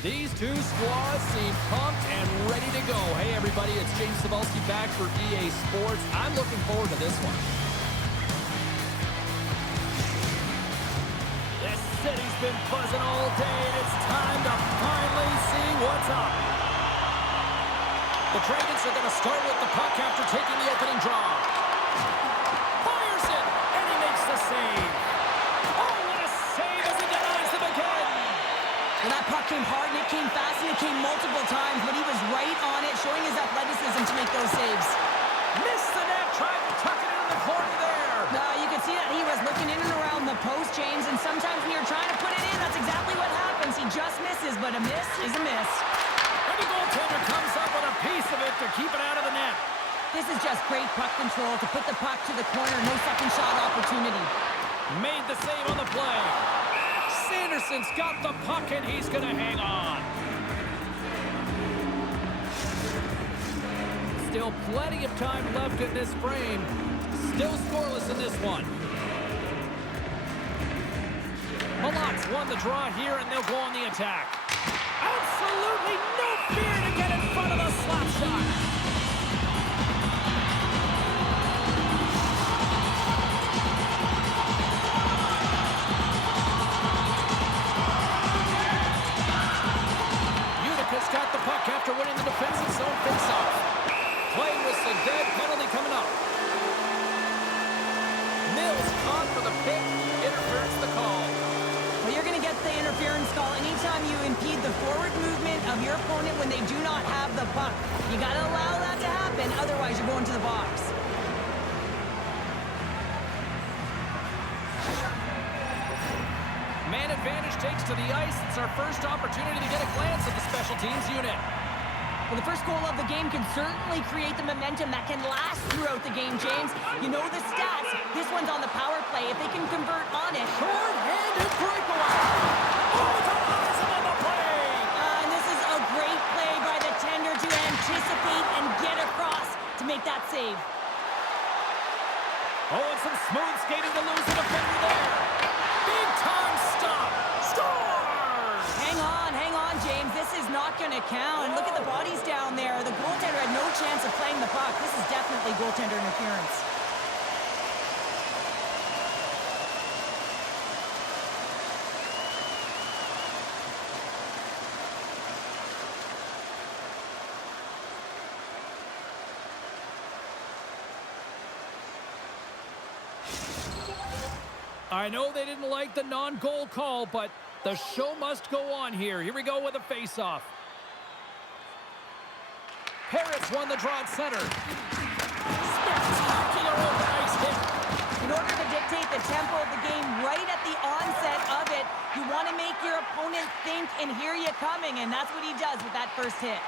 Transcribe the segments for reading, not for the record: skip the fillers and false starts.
These two squads seem pumped and ready to go. Hey, everybody, it's James Cebulski back for EA Sports. I'm looking forward to this one. This city's been buzzing all day, and it's time to finally see what's up. The Dragons are going to start with the puck after taking the opening draw. Fires it, and he makes the save. Oh, what a save as he denies them again. Well, that puck came hard, and it came fast, and it came multiple times, but he was right on it, showing his athleticism to make those saves. Missed the net, tried to tuck it into the corner there. You could see that he was looking in and around the post, James, and sometimes when you're trying to put it in, that's exactly what happens. He just misses, but a miss is a miss. And the goaltender comes up with a piece of it to keep it out of the net. This is just great puck control to put the puck to the corner, no second shot opportunity. Made the save on the play. Sanderson's got the puck, and he's going to hang on. Still plenty of time left in this frame. Still scoreless in this one. Malot's won the draw here, and they'll go on the attack. Absolutely no fear to get in front of the slap shot. Utica's got the puck after winning the defensive zone faceoff. Play whistle dead, penalty coming up. Mills caught for the pick, interference the call. Well, you're going to get the interference call anytime you impede the forward movement of your opponent when they do not have the puck. You got to allow that to happen, otherwise you're going to the box. Man advantage takes to the ice. It's our first opportunity to get a glance at the special teams unit. Well, the first goal of the game can certainly create the momentum that can last throughout the game, James. You know the stats. This one's on the power play. If they can convert on it. Short-handed breakaway. Oh, it's on the play. And this is a great play by the tender to anticipate and get across to make that save. Oh, and some smooth skating to lose the defender there. Big-time stop. Scores! Hang on, James. This is not going to count. And look at the bodies down there. The goaltender had no chance of playing the puck. This is definitely goaltender interference. I know they didn't like the non-goal call, but the show must go on here. Here we go with a face-off. Harris won the draw at center. Spectacular over ice hit. In order to dictate the tempo of the game right at the onset of it, you want to make your opponent think and hear you coming, and that's what he does with that first hit.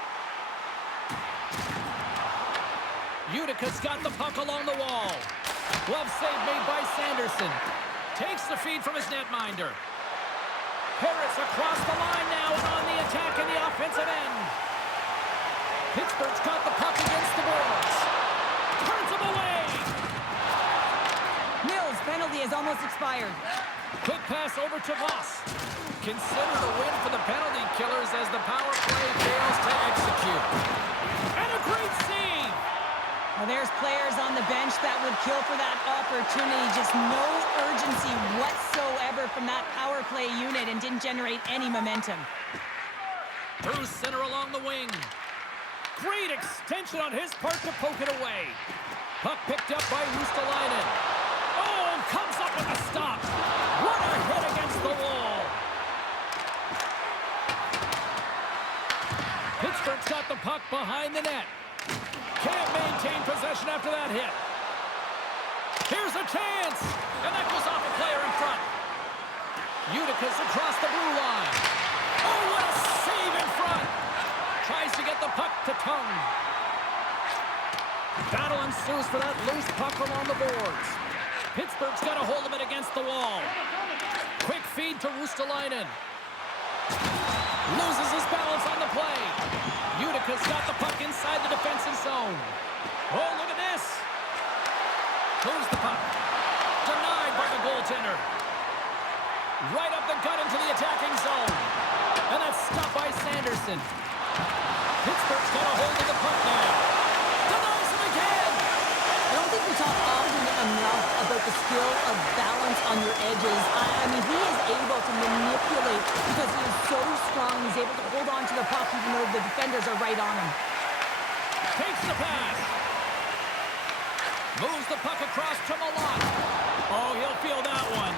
Utica's got the puck along the wall. Glove save made by Sanderson. Takes the feed from his netminder. Harris across the line now and on the attack in the offensive end. Pittsburgh's got the puck against the boards. Turns him away. Mills' penalty has almost expired. Quick pass over to Voss. Considered a win for the penalty killers as the power play fails to execute. And a great save. Well, there's players on the bench that would kill for that opportunity. Just no urgency whatsoever from that power play unit and didn't generate any momentum. Through center along the wing. Great extension on his part to poke it away. Puck picked up by Rustalainen. Oh, comes up with a stop. What a hit against the wall. Pittsburgh's got the puck behind the net. Can't maintain possession after that hit. Here's a chance. And that goes off a player in front. Utica's across the blue line. Oh, what a save in front. Tries to get the puck to Tongue. Battle ensues for that loose puck along the boards. Pittsburgh's got a hold of it against the wall. Quick feed to Rustalainen. Loses his balance on the play. Utica's got the puck inside the defensive zone. Oh, look at this. Who's the puck? Denied by the goaltender. Right up the gut into the attacking zone. And that's stopped by Sanderson. Pittsburgh's got a hold of the puck now. Denies him again. I don't think we talk often enough about the skill of balance on your edges. I mean, he is able to manipulate because he is so strong. He's able to hold on to the puck even though the defenders are right on him. Takes the pass. Moves the puck across to Malott. Oh, he'll feel that one.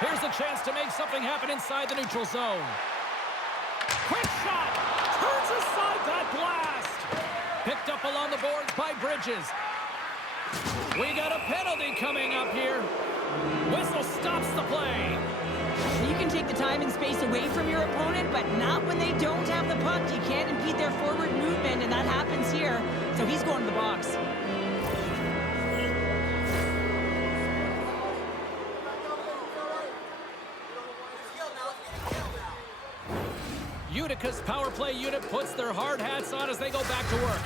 Here's a chance to make something happen inside the neutral zone. Quick shot. Turns aside that blast. Picked up along the boards by Bridges. We got a penalty coming up here. Whistle stops the play. You can take the time and space away from your opponent, but not when they don't have the puck. You can't impede their forward movement, and that happens here. So he's going to the box. Utica's power play unit puts their hard hats on as they go back to work.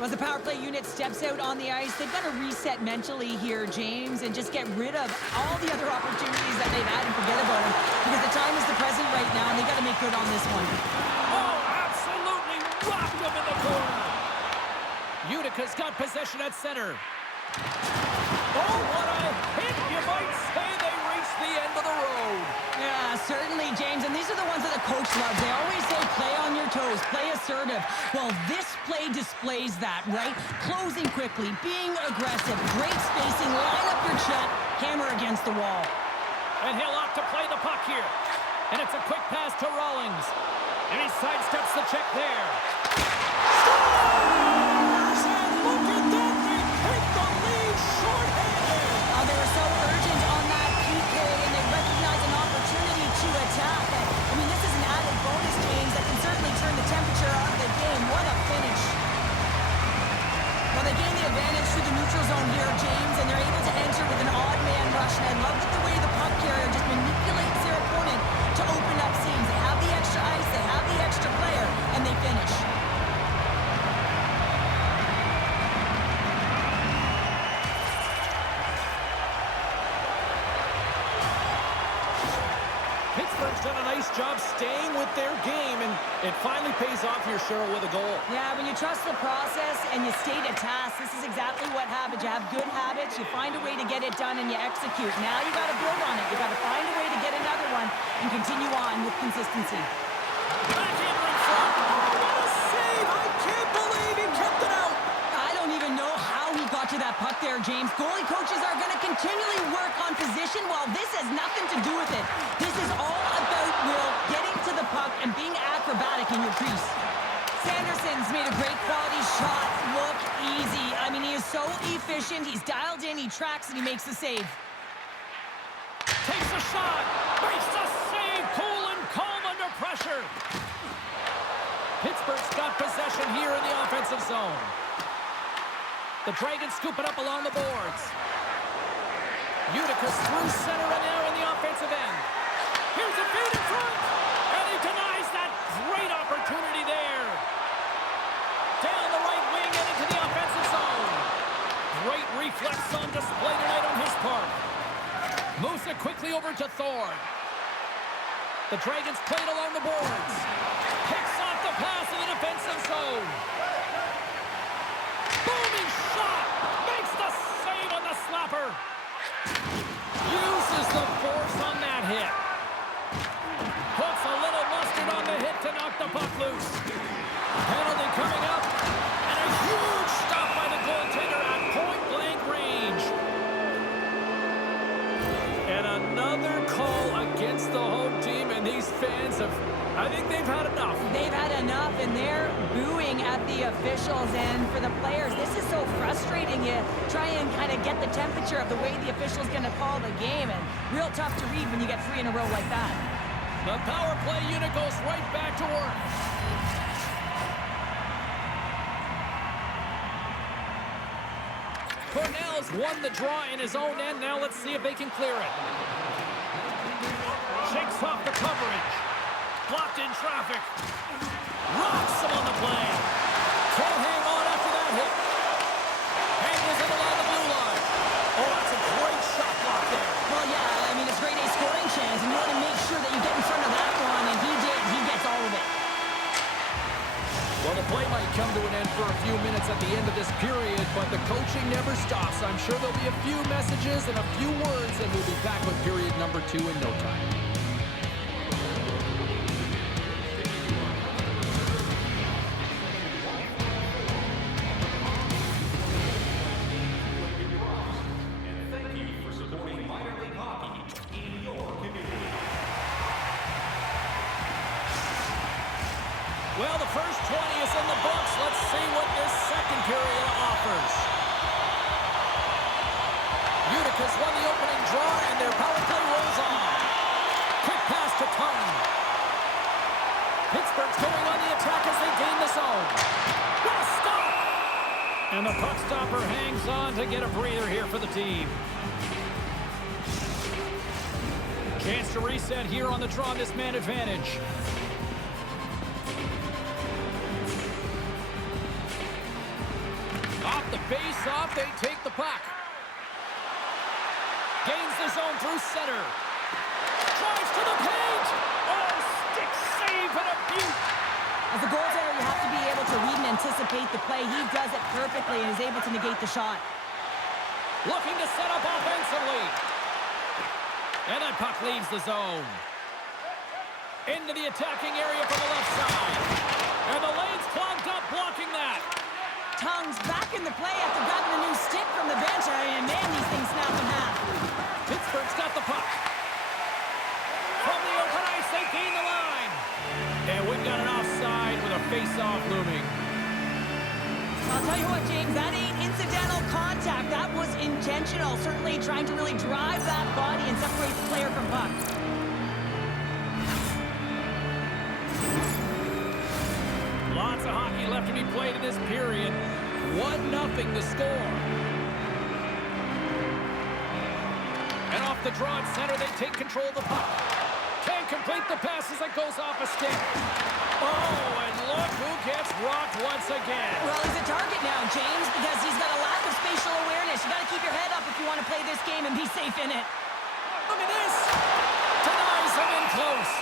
As the power play unit steps out on the ice, they've got to reset mentally here, James, and just get rid of all the other opportunities that they've had and forget about them. Because the time is the present right now, and they've got to make good on this one. Oh, absolutely rocked him in the corner. Utica's got possession at center. Oh, what a hit! You might say they reached the end of the road. Yeah, certainly, James, and these are the ones that the coach loves. They always say play on your toes, play assertive. Well, this play displays that, right? Closing quickly, being aggressive, great spacing, line up your shot, hammer against the wall. And he'll opt to play the puck here. And it's a quick pass to Rawlings. And he sidesteps the check there. Scores! And look at that! They take the lead shorthanded! They were so urgent on that PK, and they recognize an opportunity to attack. I mean, this is an added bonus, James, that can certainly turn the temperature of the game. What a finish. Well, they gain the advantage through the neutral zone here, James, and they're able to enter with an odd man rush. And I love the way the puck carrier just manipulates their opponent to open up seams. They have the extra ice, they have the extra player, and they finish. Pittsburgh's done a nice job staying with their game, and it finally pays off here, Cheryl, with a goal. Yeah, when you trust the process and you stay to task, this is exactly what happens. You have good habits, you find a way to get it done, and you execute. Now you got to build on it. You got to find a way to get another one and continue on with consistency. Backhand in front. Oh, what a save! I can't believe he kept it out. I don't even know how he got to that puck there, James. Goalie coaches are going to continually work on position while this has nothing to do with it. This is all about Will getting to the puck and being acrobatic in your crease. Sanderson's made a great quality shot look easy. I mean, he is so efficient. He's dialed in, he tracks, and he makes the save. Takes a shot. Makes the save. Cool and calm under pressure. Pittsburgh's got possession here in the offensive zone. The Dragons scoop it up along the boards. Utica's through center and now in the offensive end. Here's a feed in front. And he denies that great opportunity there. Down the right wing and into the offensive zone. Great reflex on display tonight on his part. Moves it quickly over to Thorne. The Dragons play it along the boards. Picks off the pass in the defensive zone. Booming shot! Makes the save on the slapper. Uses the force on that hit. Puts a little mustard on the hit to knock the puck loose. Penalty coming up. And a huge stop by the goaltender at point-blank range. And another call against the home team, and these fans have, I think they've had enough. They've had enough, and they're booing at the officials. And for the players, this is so frustrating. You try and kind of get the temperature of the way the official's going to call the game, and real tough to read when you get 3 in a row like that. The power play unit goes right back to work. Cornell's won the draw in his own end. Now let's see if they can clear it. Shakes off the coverage. Blocked in traffic. Rocks him on the play. Can't hang on after that hit. Angles it along the blue line. Oh, that's a great shot block there. Well, yeah, I mean, it's great ace come to an end for a few minutes at the end of this period, but the coaching never stops. I'm sure there'll be a few messages and a few words, and we'll be back with period number 2 in no time. Well, the first 20 is in the books. Let's see what this second period offers. Utica's won the opening draw, and their power play rolls on. Quick pass to Tongue. Pittsburgh's going on the attack as they gain the zone. What a stop! And the puck stopper hangs on to get a breather here for the team. Chance to reset here on the draw, this man advantage. Off the face-off, they take the puck. Gains the zone through center. Drives to the paint. Oh, stick save and a beaut. As a goaltender, you have to be able to read and anticipate the play. He does it perfectly and is able to negate the shot. Looking to set up offensively. And that puck leaves the zone. Into the attacking area from the left side. And the lane's clogged up, blocking that. Tongue's back in the play after grabbing a new stick from the bench. And man, these things snap in half. Pittsburgh's got the puck. From the open ice, they gain the line. And we've got an offside with a face-off looming. I'll tell you what, James, that ain't incidental contact. That was intentional. Certainly trying to really drive that body and separate the player from puck. Lots of hockey left to be played in this period. 1-0 the score. And off the draw at center, they take control of the puck. Can't complete the pass as it goes off a stick. Oh, and look who gets rocked once again. Well, he's a target now, James, because he's got a lack of spatial awareness. You got to keep your head up if you want to play this game and be safe in it. Look at this. Denies him in close.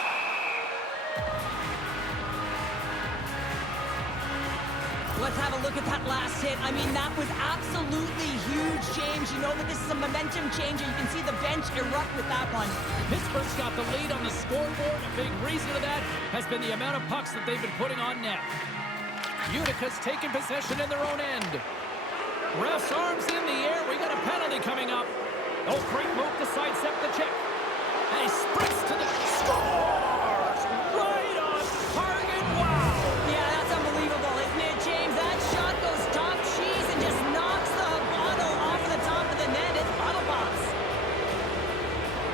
Let's have a look at that last hit. I mean, that was absolutely huge, James. You know that this is a momentum changer. You can see the bench erupt with that one. Pittsburgh's got the lead on the scoreboard. A big reason of that has been the amount of pucks that they've been putting on net. Utica's taking possession in their own end. Ref's arms in the air. We got a penalty coming up. Oh, great move to sidestep the check. And he sprints to the scores! Right on target. Wow! Yeah, that's unbelievable, isn't it, James? That shot goes top cheese and just knocks the bottle off the top of the net. It's bottle pops.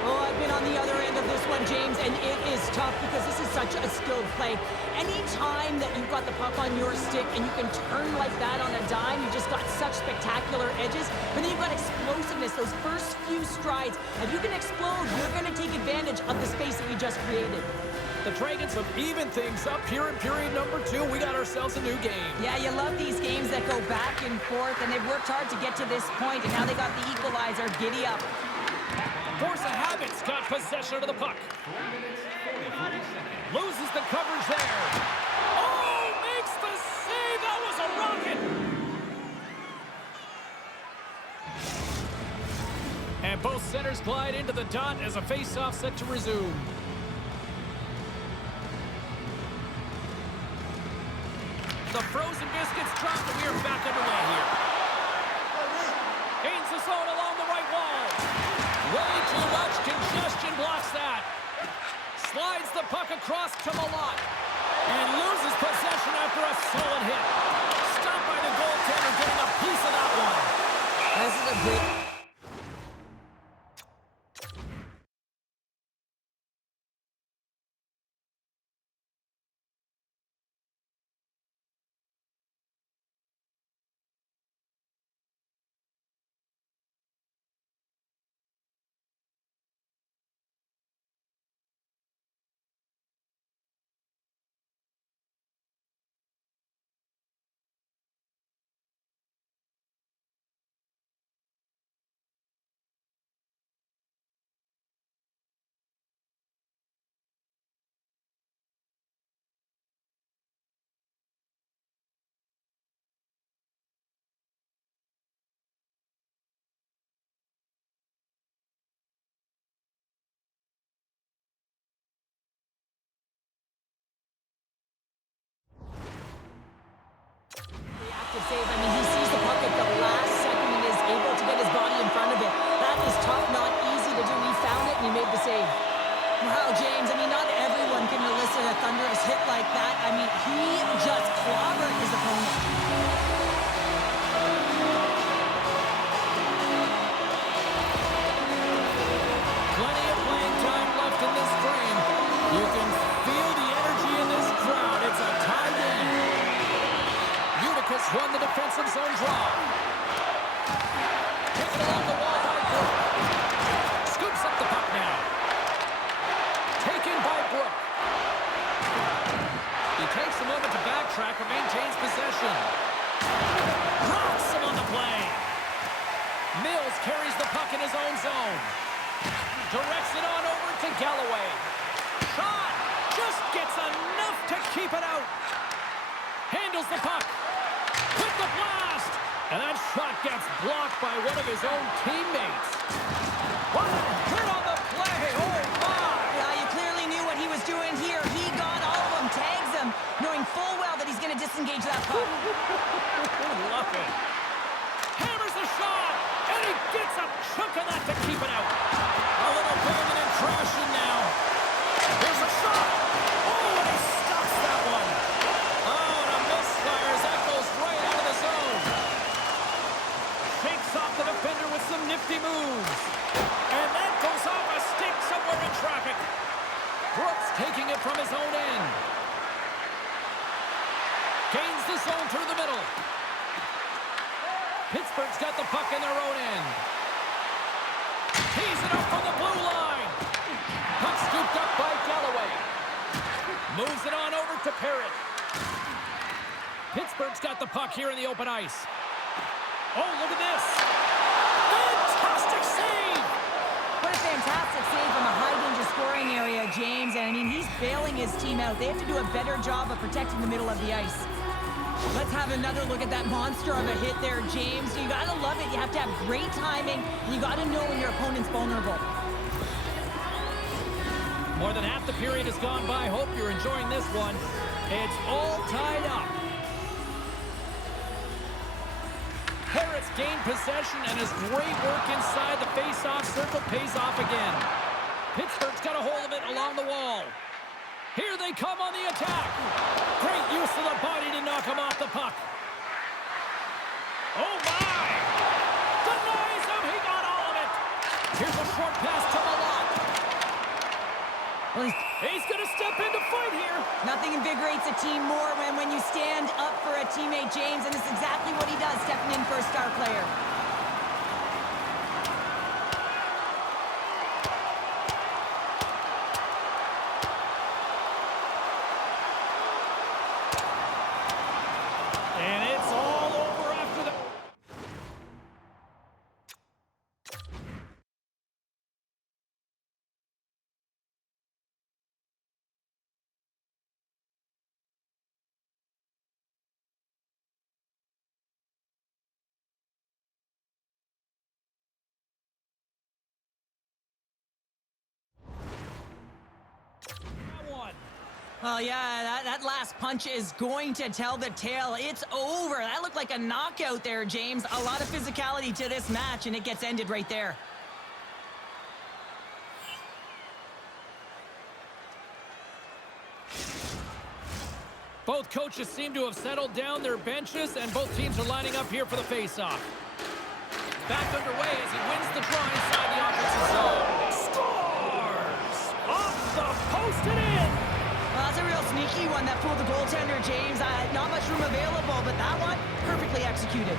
Oh, I've been on the other end of this one, James, and it is tough because this is such a skilled play. Anytime that you've got the puck on your stick and you can turn like that on a dime, you've just got such spectacular edges. But then you've got explosiveness, those first few strides. If you can explode, you're going to take advantage of the space that we just created. The Dragons have evened things up here in period number 2. We got ourselves a new game. Yeah, you love these games that go back and forth, and they've worked hard to get to this point, and now they got the equalizer. Giddy up. Force of habit's got possession of the puck. Loses the coverage there. Oh, makes the save. That was a rocket. And both centers glide into the dot as a face-off set to resume. The frozen biscuits dropped, and we are back underway here. Gains the zone along the right wall. Way too much congestion blocks that. Slides the puck across to Malott. And loses possession after a solid hit. Stopped by the goaltender getting a piece of that one. This is a great... James. I mean, not everyone can elicit a thunderous hit like that. I mean, he just clobbered his opponent. Plenty of playing time left in this frame. You can feel the energy in this crowd. It's a tie game. Utica's won the defensive zone draw. Taken along the wall by Brook. Scoops up the puck now. Taken by Brook. He takes a moment to backtrack and maintains possession. Rocks him on the play. Mills carries the puck in his own zone. Directs it on over to Galloway. Shot! Just gets enough to keep it out. Handles the puck. With the blast! And that shot gets blocked by one of his own teammates. What a hit on the play! Oh, my! Yeah, you clearly knew what he was doing here. He got all of them, tags them, knowing full well that he's going to disengage that puck. Love it. Hammers the shot! And he gets a chunk of that to keep it out. A little banging and crashing now. There's a shot! Oh, and he stops that one. Oh, and a misfire as that goes right out of the zone. Shakes off the defender with some nifty moves. And that goes off a stick somewhere in traffic. Brooks taking it from his own end. Gains the zone through the middle. Pittsburgh's got the puck in their own end. Tees it up from the blue line. Puck scooped up by Galloway. Moves it on over to Parrott. Pittsburgh's got the puck here in the open ice. Oh, look at this. Fantastic save. What a fantastic save from a high-danger scoring area, James. And, I mean, he's bailing his team out. They have to do a better job of protecting the middle of the ice. Let's have another look at that monster of a hit there, James. You got to love it. You have to have great timing. And you got to know when your opponent's vulnerable. More than half the period has gone by. Hope you're enjoying this one. It's all tied up. Parrott's gained possession, and his great work inside the face-off circle pays off again. Pittsburgh's got a hold of it along the wall. Here they come on the attack. Great use of the body to knock him off the puck. Oh, my! Denies him! He got all of it! Here's a short pass to Malott. Well, He's going to step in to fight here. nothing invigorates a team more when you stand up for a teammate, James, and it's exactly what he does, stepping in for a star player. And it's all over after the... Well, yeah, that last punch is going to tell the tale. It's over. That looked like a knockout there, James. A lot of physicality to this match, and it gets ended right there. Both coaches seem to have settled down their benches, and both teams are lining up here for the face-off. Back underway as he wins the draw inside the offensive zone. Scores! Off the post and in! Well, that's a real sneaky one that fooled the goaltender, James. Not much room available, but that one, perfectly executed.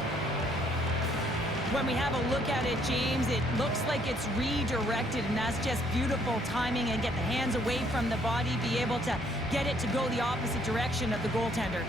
When we have a look at it, James, it looks like it's redirected, and that's just beautiful timing and get the hands away from the body, be able to get it to go the opposite direction of the goaltender.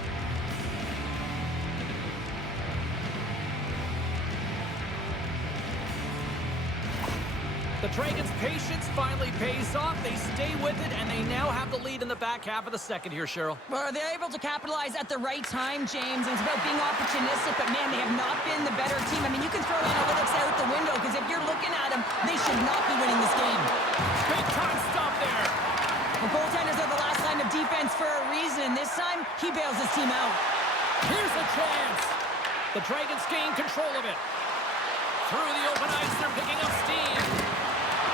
The Dragons' patience finally pays off. They stay with it, and they now have the lead in the back half of the second here, Cheryl. Well, they're able to capitalize at the right time, James. It's about being opportunistic, but, man, they have not been the better team. I mean, you can throw analytics out the window, because if you're looking at them, they should not be winning this game. Big time stop there. The goaltenders are the last line of defense for a reason. This time, he bails his team out. Here's a chance. The Dragons gain control of it. Through the open ice, they're picking up steam.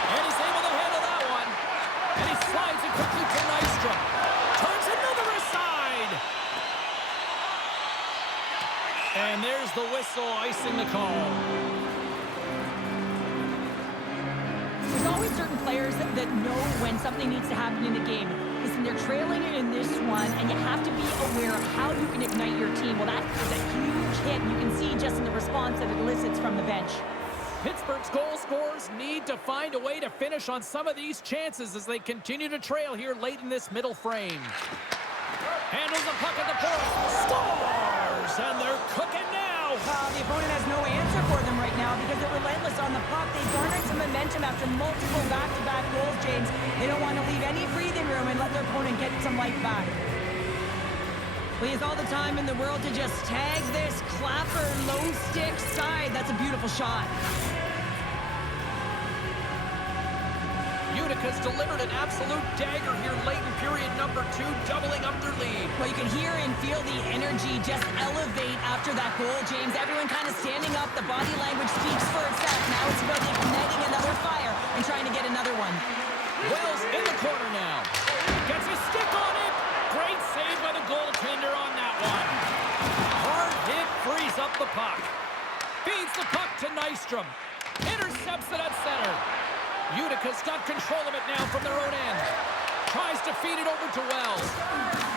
And he's able to handle that one. And he slides whistle icing the call. There's always certain players that know when something needs to happen in the game. Listen, they're trailing in this one, and you have to be aware of how you can ignite your team. Well, that is a huge hit. You can see just in the response that it elicits from the bench. Pittsburgh's goal scorers need to find a way to finish on some of these chances as they continue to trail here late in this middle frame. Handles the puck at the point. Scores! And they're cooking now. The opponent has no answer for them right now because they're relentless on the puck. They garnered some momentum after multiple back-to-back goals, James. They don't want to leave any breathing room and let their opponent get some life back. Well, he has all the time in the world to just tag this Clapper low stick side. That's a beautiful shot. Utica's delivered an absolute dagger here late in period number 2, doubling up their lead. Well, you can hear and feel the energy just elevate after that goal, James. Everyone kind of standing up. The body language speaks for itself. Now it's about igniting another fire and trying to get another one. Wells in the corner now. Gets a stick on it. Great save by the goaltender on that one. Hard hit frees up the puck. Feeds the puck to Nystrom. Intercepts it at center. Utica's got control of it now from their own end. Tries to feed it over to Wells.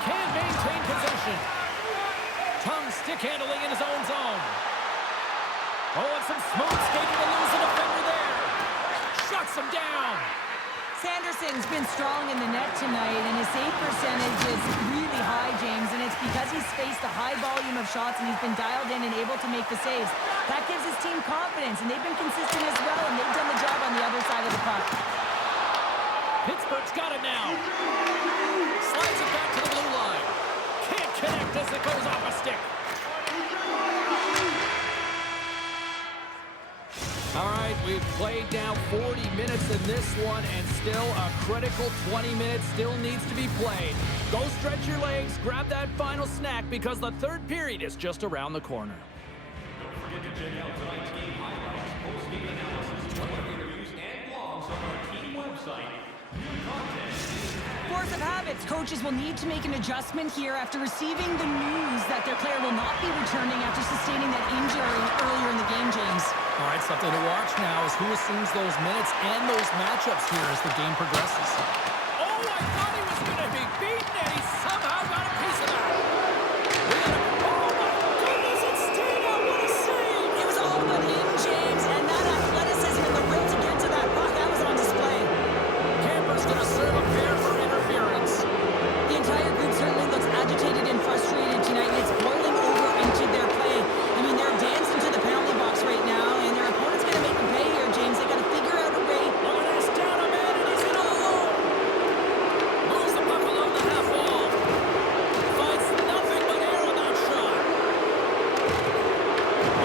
Can't maintain possession. Tongue stick handling in his own zone. Oh, and some smooth skating to lose a defender there. Shuts him down. Sanderson's been strong in the net tonight, and his save percentage is really high, James, and it's because he's faced a high volume of shots and he's been dialed in and able to make the saves. That gives his team confidence, and they've been consistent as well, and they've done the job on the other side of the puck. Pittsburgh's got it now. Slides it back to the blue line. Can't connect as it goes off a stick. All right, we've played now 40 minutes in this one, and still a critical 20 minutes still needs to be played. Go stretch your legs, grab that final snack, because the third period is just around the corner. Don't forget to check out tonight's game highlights, post-game analysis, weather interviews, and blogs on our team website. New content is Force of habits, coaches will need to make an adjustment here after receiving the news that their player will not be returning after sustaining that injury earlier in the game, James. All right, something to watch now is who assumes those minutes and those matchups here as the game progresses. Oh, I thought he was going to be beaten, and he somehow got a piece of that. Oh, my goodness, it stayed out. What a save. It was all but in, James, and that athleticism and the will to get to that puck, that was on display. Camper's going to serve a pair for interference. The entire group certainly looks agitated and frustrated tonight, and it's boiling over into their play. I mean, they're dancing to the penalty box right now, and their opponent's going to make them pay here, James. They got to figure out a way. Oh, and he's down a man, and he's in all alone. Moves the puck along the half wall. Finds nothing but air on that shot.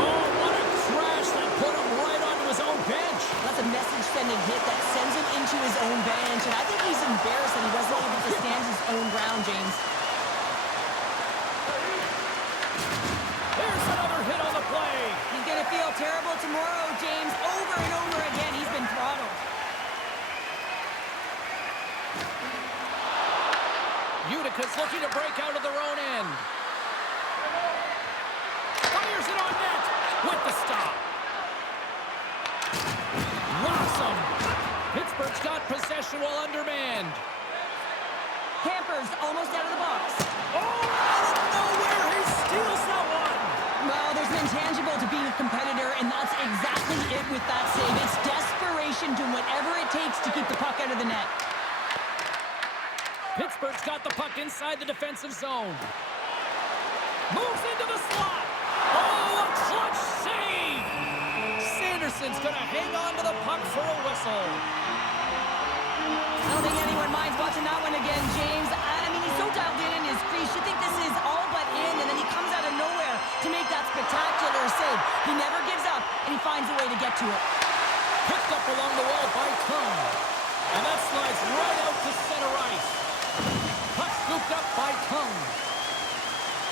Oh, what a crash that put him right onto his own bench. That's a message-sending hit that sends him into his own bench, and I think he's embarrassed that he wasn't able to stand his own ground, James. There's another hit on the play. He's going to feel terrible tomorrow, James. Over and over again, he's been throttled. Utica's looking to break out of their own end. Fires it on net with the stop. Rocks him. Pittsburgh's got possession while undermanned. Camper's almost out of the box. Oh, out of nowhere, he steals that one. Well, there's an intangible to being a competitor, and that's exactly it with that save. It's desperation, doing whatever it takes to keep the puck out of the net. Pittsburgh's got the puck inside the defensive zone. Moves into the slot. Oh, a clutch save. Sanderson's going to hang on to the puck for a whistle. I don't think anyone minds watching that one again, James. I mean, he's so dialed in his crease. You think this is all but in, and then he comes out of nowhere to make that spectacular save. He never gives up, and he finds a way to get to it. Picked up along the wall by Tongue. And that slides right out to center ice. Puck scooped up by Tongue.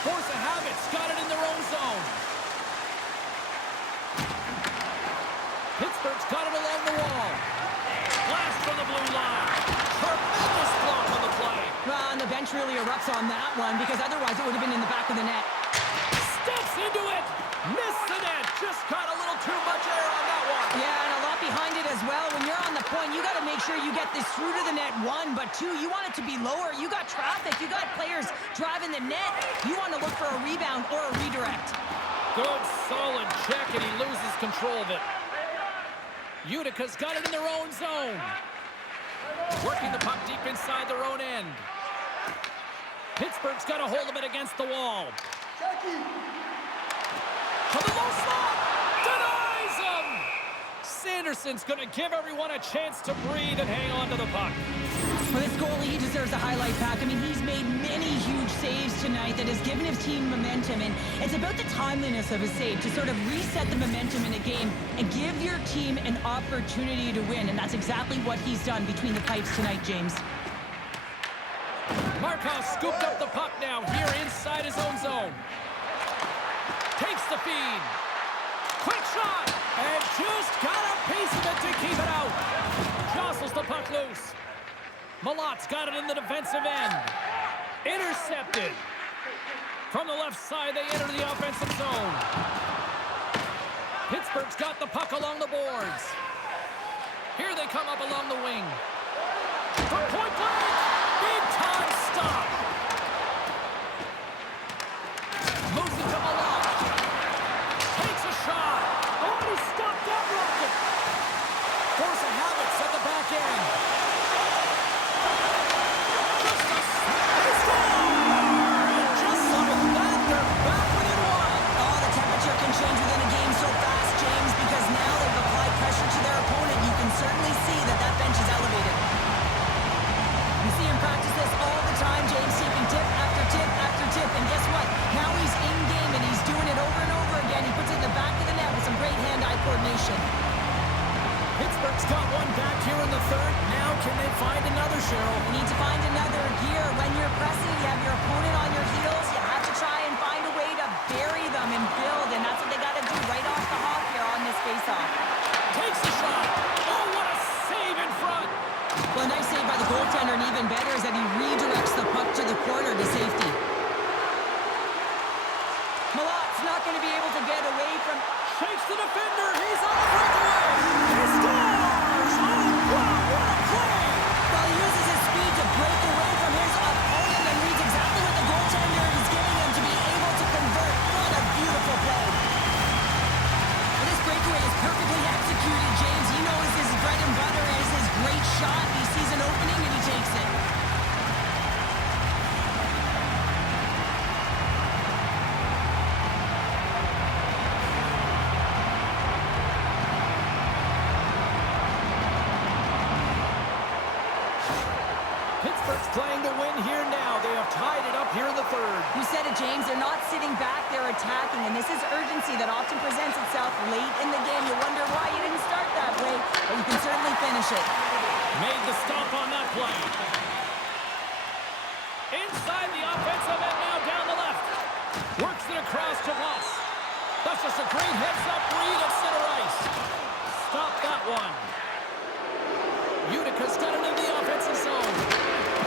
Force of habits got it in their own zone. Pittsburgh's got it along the wall. Blast from the blue line. Tremendous block on the play. Well, and the bench really erupts on that one, because otherwise it would have been in the back of the net. Steps into it. Missed the net. Just got a little too much air on that one. Yeah, and a lot behind it as well. When you're on the point, you got to make sure you get this through to the net, one, but two, you want it to be lower. You got traffic. You got players driving the net. You want to look for a rebound or a redirect. Good, solid check, and he loses control of it. Utica's got it in their own zone. Working the puck deep inside their own end. Pittsburgh's got a hold of it against the wall. From the low slot, denies him! Sanderson's going to give everyone a chance to breathe and hang on to the puck. Well, this goalie, he deserves a highlight pack. I mean, he's made many huge saves tonight that has given his team momentum, and it's about the timeliness of his save to sort of reset the momentum in a game and give your team an opportunity to win, and that's exactly what he's done between the pipes tonight, James. Markov scooped up the puck now here inside his own zone. Takes the feed. Quick shot. And just got a piece of it to keep it out. Jostles the puck loose. Malot's got it in the defensive end. Intercepted. From the left side, they enter the offensive zone. Pittsburgh's got the puck along the boards. Here they come up along the wing. From point blank. Big time stop. Moves it to Malot. Takes a shot. Oh, he stopped that rocket. Force of habits at the back end. Just a they score! And just like that, they're back within one. Oh, the temperature can change within a game so fast, James, because now they've applied pressure to their opponent. You can certainly see that that bench is elevated. You see him practice this all the time, James, taking tip after tip after tip. And guess what? Now he's in game and he's doing it over and over again. He puts it in the back of the net with some great hand-eye coordination. Pittsburgh's got one back here in the third. Now can they find another, Cheryl? You need to find another gear. When you're pressing, you have your opponent on your heels. You have to try and find a way to bury them and build, and that's what they got to do right off the hop here on this faceoff. Takes the shot. Oh, what a save in front. Well, a nice save by the goaltender, and even better is that he redirects the puck to the corner to safety. Malot's not going to be able to get away from... Shakes the defender. He's on the breakaway. He scores! Oh, wow, what a play! Well, he uses his speed to break away from his opponent and reads exactly what the goaltender is giving him to be able to convert. What a beautiful play. Well, this breakaway is perfectly executed, James. He knows his bread and butter is his great shot. He sees an opening and he takes it. Pittsburgh's playing to win here now. They have tied it up here in the third. You said it, James. They're not sitting back. They're attacking. And this is urgency that often presents itself late in the game. You wonder why you didn't start that way, but you can certainly finish it. Made the stop on that play. Inside the offensive end now down the left. Works it across to Voss. That's just a great heads-up read at center ice. Stop that one. Utica's got it in the offensive zone.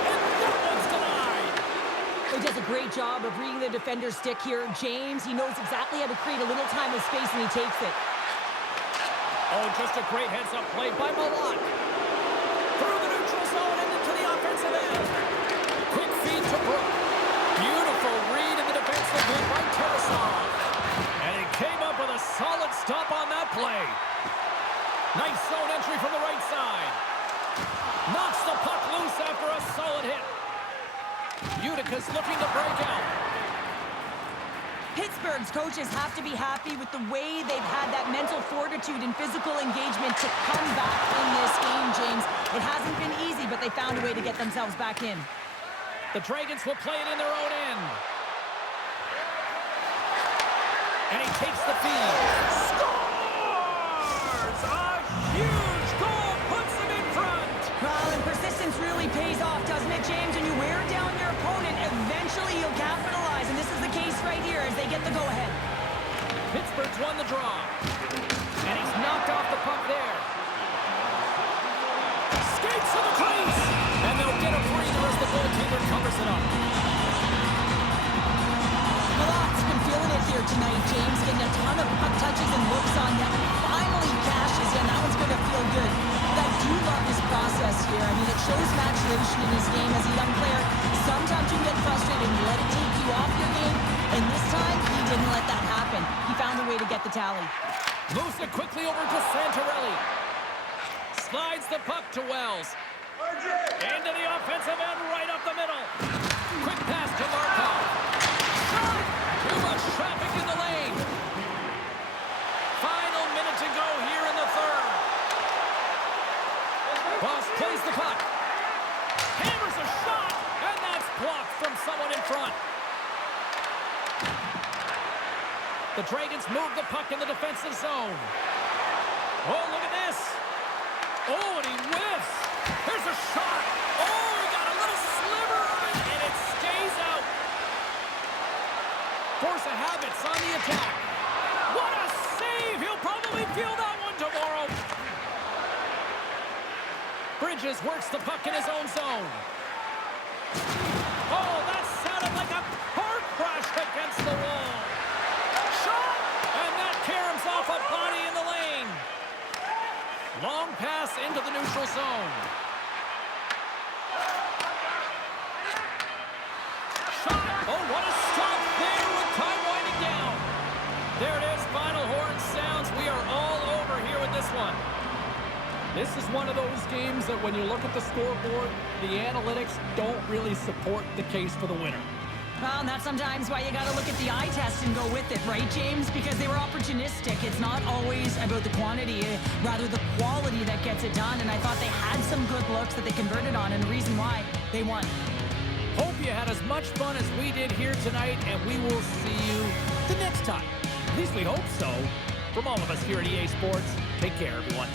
And that one's denied. He does a great job of reading the defender's stick here. James, he knows exactly how to create a little time and space, and he takes it. Oh, just a great heads-up play by Malot. Through the neutral zone and into the offensive end. Quick feed to Brook. Beautiful read in the defensive end by Tarasov. And he came up with a solid stop on that play. Nice zone entry from the right side. Knocks the puck loose after a solid hit. Utica's looking to break out. Pittsburgh's coaches have to be happy with the way they've had that mental fortitude and physical engagement to come back in this game, James. It hasn't been easy, but they found a way to get themselves back in. The Dragons will play it in their own end. And he takes the feed. Scores! A huge goal puts him in front. Well, and persistence really pays off, doesn't it, James? When you wear down your opponent, eventually you'll capitalize, and this is the case right here as they get the go-ahead. Pittsburgh's won the draw. And he's knocked off the puck there. Skates to the crease. And they'll get a breather as the goaltender covers it up. Malot's been feeling it here tonight, James. Getting a ton of puck touches and looks on net. Finally cashes in. That one's going to feel good. But I do love his process here. I mean, it shows maturation in his game as a young player. Sometimes you get frustrated and you let it take you off your game. And this time, he didn't let that happen. He found a way to get the tally. Moves it quickly over to Santorelli. Slides the puck to Wells. Into the offensive end, right up the middle. Quick pass to Markov. Shot! Too much traffic in the lane. Final minute to go here in the third. Boss plays the puck. Hammers a shot, and that's blocked from someone in front. The Dragons move the puck in the defensive zone. Oh, look at this. Oh, and he whiffs. Here's a shot. Oh, he got a little sliver of it, and it stays out. Force of habits on the attack. What a save. He'll probably feel that one tomorrow. Bridges works the puck in his own zone. Oh, that sounded like a car crash against the wall. Shot! And that caroms off a body in the lane. Long pass into the neutral zone. Shot! Oh, what a stop there with time winding down. There it is, final horn sounds. We are all over here with this one. This is one of those games that when you look at the scoreboard, the analytics don't really support the case for the winner. Well, and that's sometimes why you got to look at the eye test and go with it, right, James? Because they were opportunistic. It's not always about the quantity, rather the quality that gets it done. And I thought they had some good looks that they converted on, and the reason why they won. Hope you had as much fun as we did here tonight, and we will see you the next time. At least we hope so. From all of us here at EA Sports, take care, everyone.